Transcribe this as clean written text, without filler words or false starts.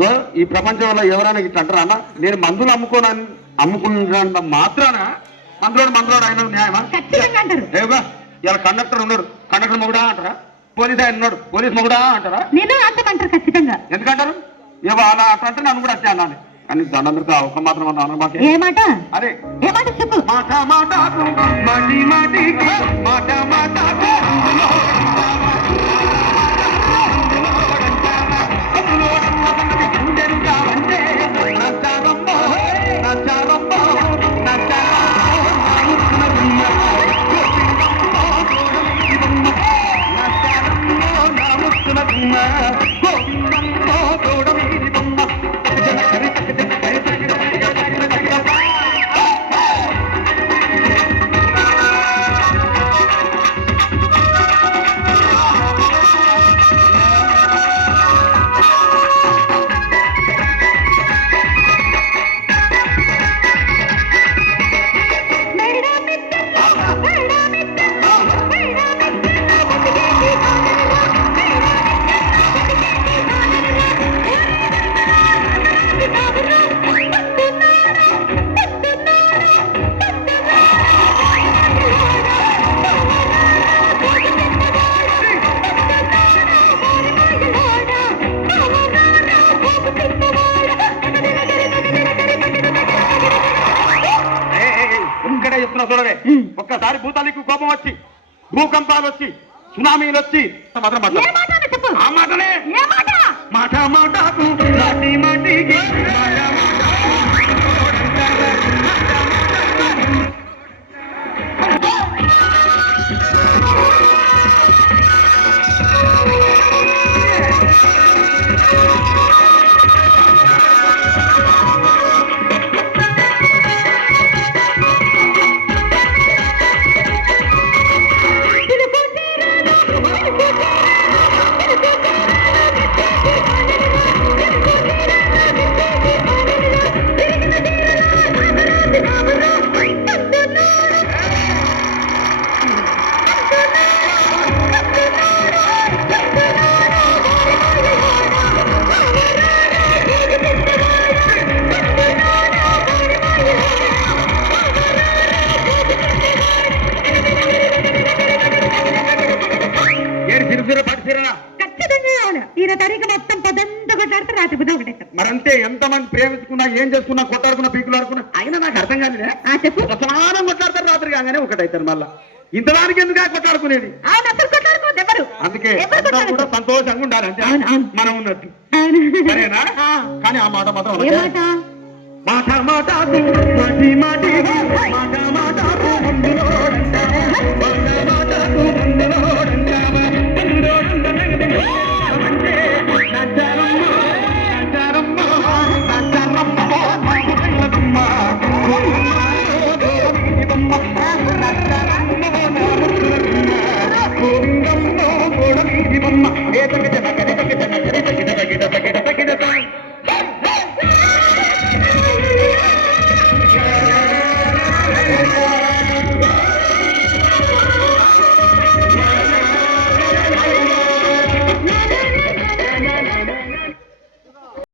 ఇగో ఈ ప్రపంచంలో ఎవరైనా ఇట్లా అంటారా అన్న? నేను మందులు అమ్ముకున్నంత మాత్రాన మందులోడు ఆయన న్యాయమా? ఏవా ఇలా కండక్టర్ ఉన్నాడు, కండక్టర్ మొగుడా అంటారా? పోలీస్ ఆయన ఉన్నాడు, పోలీస్ మొగుడా అంటారా? నేను అంటారు ఖచ్చితంగా. ఎందుకంటారు? ఏవో అలా అట్లా నన్ను కూడా వచ్చా అన్నాను. కానీ దండందరితో ఒక మాత్రం అన్నాను. ఏ మాట? అదే ఏ మాట చెప్పు. మాట మాట మాటి మాటి మాట మాట చూడవే. ఒక్కసారి భూతానికి కోపం వచ్చి, భూకంపాలు వచ్చి, సునామీలు వచ్చి మాత్రం ఆ మాటనే మాట మాటకు మాటి మాటికి మరంతే. ఎంతమంది ప్రేమించుకున్నా, ఏం చేసుకున్నా, కొట్టాడుకున్నా, పీకులు ఆడుకున్నా అయినా నాకు అర్థం కాదులే. సమానం కొట్లాడతారు, రాత్రి కాగానే ఒకటైతారు. మళ్ళా ఇంతదానికి ఎందుకు కొట్టాడుకునేది? అందుకే కూడా సంతోషంగా ఉండాలి అంటే మనం ఉన్నట్టు. సరేనా? కానీ ఆ మాట మాత్రం మాట మాట మాటి మాటి మాట మాట No.